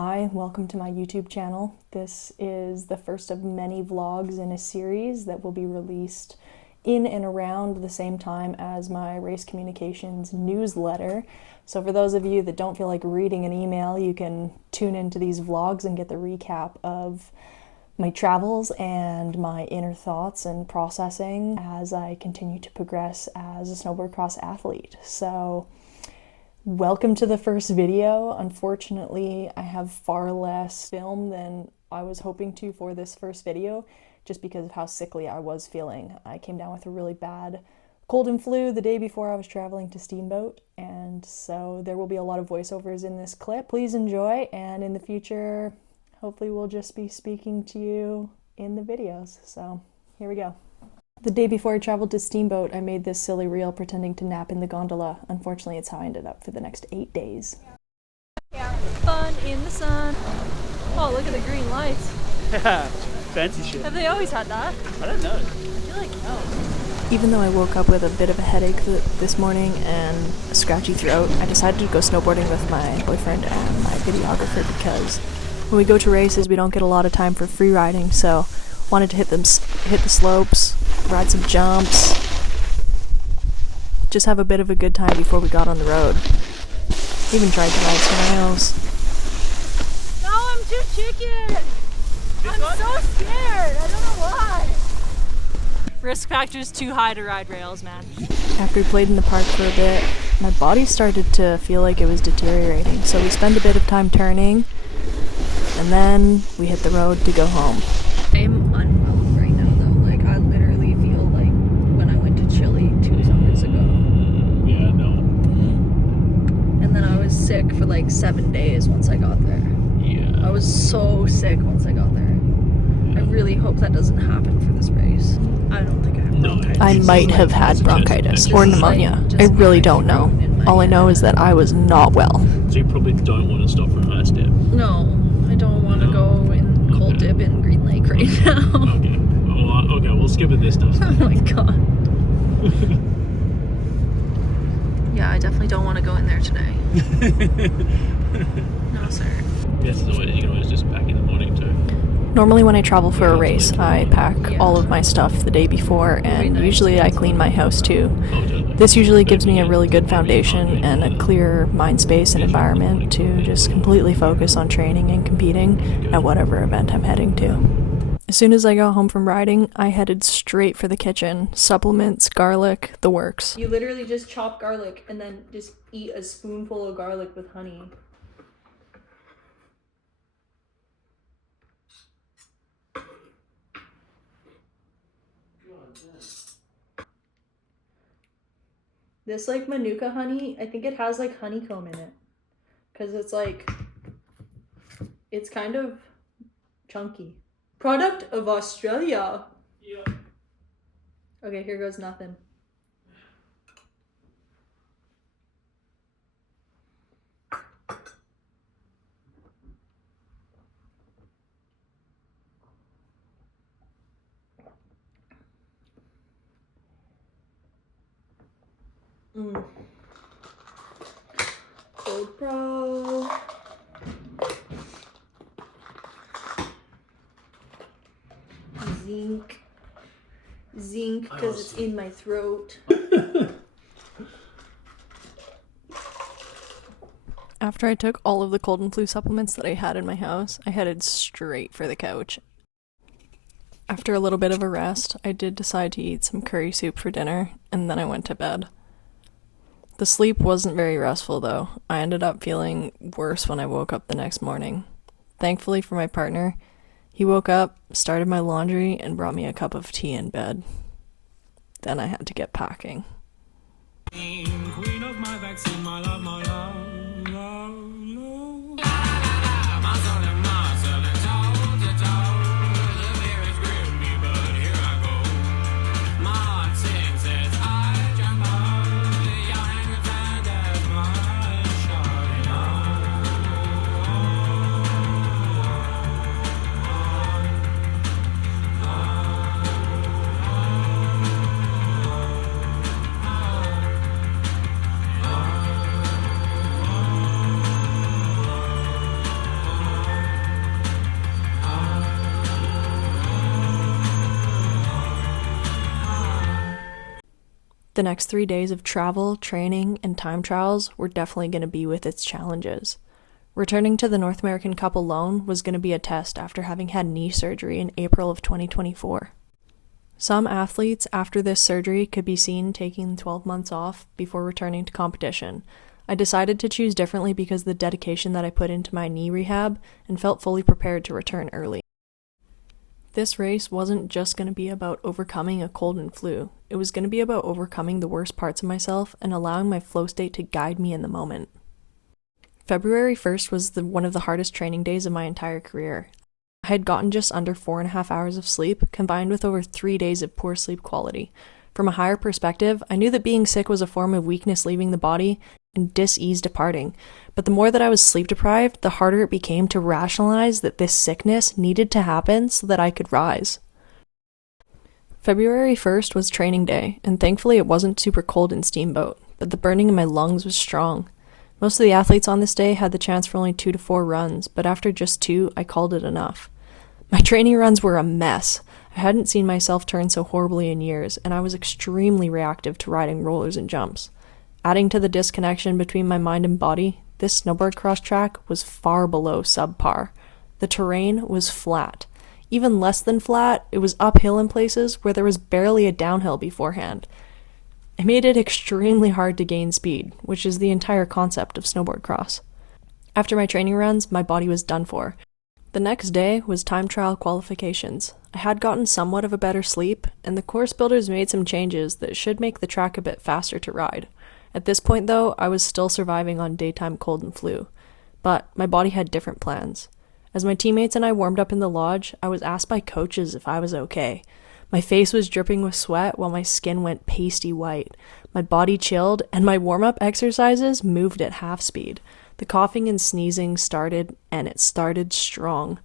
Hi, welcome to my YouTube channel. This is the first of many vlogs in a series that will be released in and around the same time as my race communications newsletter. So for those of you that don't feel like reading an email, you can tune into these vlogs and get the recap of my travels and my inner thoughts and processing as I continue to progress as a snowboardcross athlete. So welcome to the first video. Unfortunately, I have far less film than I was hoping to for this first video, just because of how sickly I was feeling. I came down with a really bad cold and flu the day before I was traveling to Steamboat, and so there will be a lot of voiceovers in this clip. Please enjoy, and in the future, hopefully we'll just be speaking to you in the videos. So here we go. The day before I traveled to Steamboat, I made this silly reel pretending to nap in the gondola. Unfortunately, it's how I ended up for the next 8 days. Yeah, fun in the sun. Oh, look at the green lights. Yeah, fancy shit. Have they always had that? I don't know. I feel like no. Even though I woke up with a bit of a headache this morning and a scratchy throat, I decided to go snowboarding with my boyfriend and my videographer because when we go to races, we don't get a lot of time for free riding, so wanted to hit the slopes, ride some jumps, just have a bit of a good time before we got on the road. Even tried to ride some rails. No, I'm too chicken! I'm so scared! I don't know why! Risk factor's too high to ride rails, man. After we played in the park for a bit, my body started to feel like it was deteriorating, so we spent a bit of time turning, and then we hit the road to go home. I'm unwell right now though, like I literally feel like when I went to Chile 2 summers ago. Yeah, no. And then I was sick for like 7 days once I got there. Yeah. I was so sick once I got there. I really hope that doesn't happen for this race. I don't think I have bronchitis. I might have had bronchitis or pneumonia. I really don't know. All I know is that I was not well. So you probably don't want to stop for a high step. No, I don't want to go in cold dip in Green Lake right now. Okay. Well, okay, we'll skip it this time. Oh my god. Yeah, I definitely don't want to go in there today. No, sir. Yes, you can always just pack in the morning too. Normally when I travel for a race, I pack all of my stuff the day before, and usually I clean my house too. This usually gives me a really good foundation and a clear mind space and environment to just completely focus on training and competing at whatever event I'm heading to. As soon as I got home from riding, I headed straight for the kitchen. Supplements, garlic, the works. You literally just chop garlic and then just eat a spoonful of garlic with honey. This like Manuka honey, I think it has like honeycomb in it. Cause it's like, it's kind of chunky. Product of Australia. Yeah. Okay, here goes nothing. Cold Pro. Zinc, because it's in my throat. After I took all of the cold and flu supplements that I had in my house, I headed straight for the couch. After a little bit of a rest, I did decide to eat some curry soup for dinner, and then I went to bed. The sleep wasn't very restful though. I ended up feeling worse when I woke up the next morning. Thankfully for my partner, he woke up, started my laundry, and brought me a cup of tea in bed. Then I had to get packing. Queen of my vaccine, my love, my love, love, love. The next 3 days of travel, training, and time trials were definitely going to be with its challenges. Returning to the North American Cup alone was going to be a test after having had knee surgery in April of 2024. Some athletes after this surgery could be seen taking 12 months off before returning to competition. I decided to choose differently because of the dedication that I put into my knee rehab and felt fully prepared to return early. This race wasn't just going to be about overcoming a cold and flu. It was going to be about overcoming the worst parts of myself and allowing my flow state to guide me in the moment. February 1st was one of the hardest training days of my entire career. I had gotten just under 4.5 hours of sleep, combined with over 3 days of poor sleep quality. From a higher perspective, I knew that being sick was a form of weakness leaving the body and dis-ease departing. But the more that I was sleep deprived, the harder it became to rationalize that this sickness needed to happen so that I could rise. February 1st was training day, and thankfully it wasn't super cold in Steamboat, but the burning in my lungs was strong. Most of the athletes on this day had the chance for only 2 to 4 runs, but after just 2, I called it enough. My training runs were a mess. I hadn't seen myself turn so horribly in years, and I was extremely reactive to riding rollers and jumps. Adding to the disconnection between my mind and body, this snowboard cross track was far below subpar. The terrain was flat. Even less than flat, it was uphill in places where there was barely a downhill beforehand. It made it extremely hard to gain speed, which is the entire concept of snowboard cross. After my training runs, my body was done for. The next day was time trial qualifications. I had gotten somewhat of a better sleep, and the course builders made some changes that should make the track a bit faster to ride. At this point, though, I was still surviving on daytime cold and flu, but my body had different plans. As my teammates and I warmed up in the lodge, I was asked by coaches if I was okay. My face was dripping with sweat while my skin went pasty white. My body chilled, and my warm-up exercises moved at half speed. The coughing and sneezing started, and it started strong.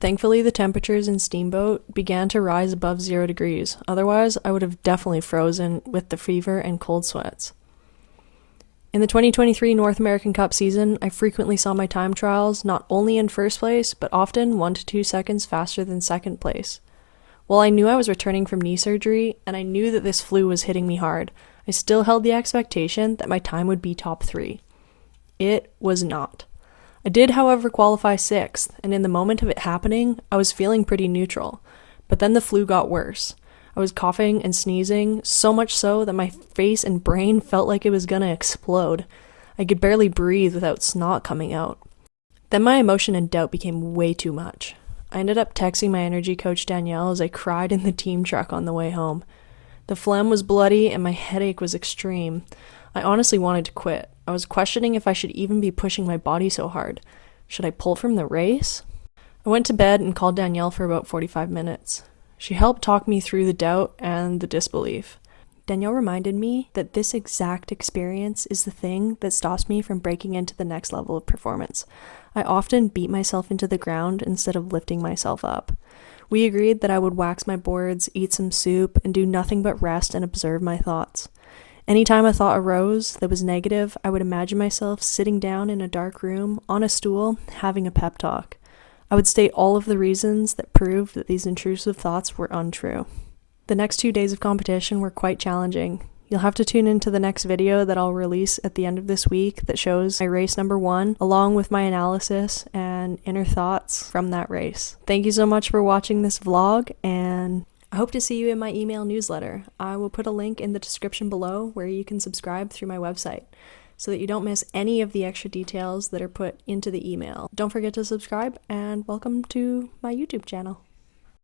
Thankfully, the temperatures in Steamboat began to rise above 0 degrees. Otherwise, I would have definitely frozen with the fever and cold sweats. In the 2023 North American Cup season, I frequently saw my time trials not only in first place, but often 1 to 2 seconds faster than second place. While I knew I was returning from knee surgery, and I knew that this flu was hitting me hard, I still held the expectation that my time would be top 3. It was not. I did, however, qualify 6th, and in the moment of it happening, I was feeling pretty neutral. But then the flu got worse. I was coughing and sneezing, so much so that my face and brain felt like it was gonna explode. I could barely breathe without snot coming out. Then my emotion and doubt became way too much. I ended up texting my energy coach Danielle as I cried in the team truck on the way home. The phlegm was bloody and my headache was extreme. I honestly wanted to quit. I was questioning if I should even be pushing my body so hard. Should I pull from the race? I went to bed and called Danielle for about 45 minutes. She helped talk me through the doubt and the disbelief. Danielle reminded me that this exact experience is the thing that stops me from breaking into the next level of performance. I often beat myself into the ground instead of lifting myself up. We agreed that I would wax my boards, eat some soup, and do nothing but rest and observe my thoughts. Anytime a thought arose that was negative, I would imagine myself sitting down in a dark room, on a stool, having a pep talk. I would state all of the reasons that proved that these intrusive thoughts were untrue. The next 2 days of competition were quite challenging. You'll have to tune into the next video that I'll release at the end of this week that shows my race number 1, along with my analysis and inner thoughts from that race. Thank you so much for watching this vlog, and I hope to see you in my email newsletter. I will put a link in the description below where you can subscribe through my website so that you don't miss any of the extra details that are put into the email. Don't forget to subscribe, and welcome to my YouTube channel.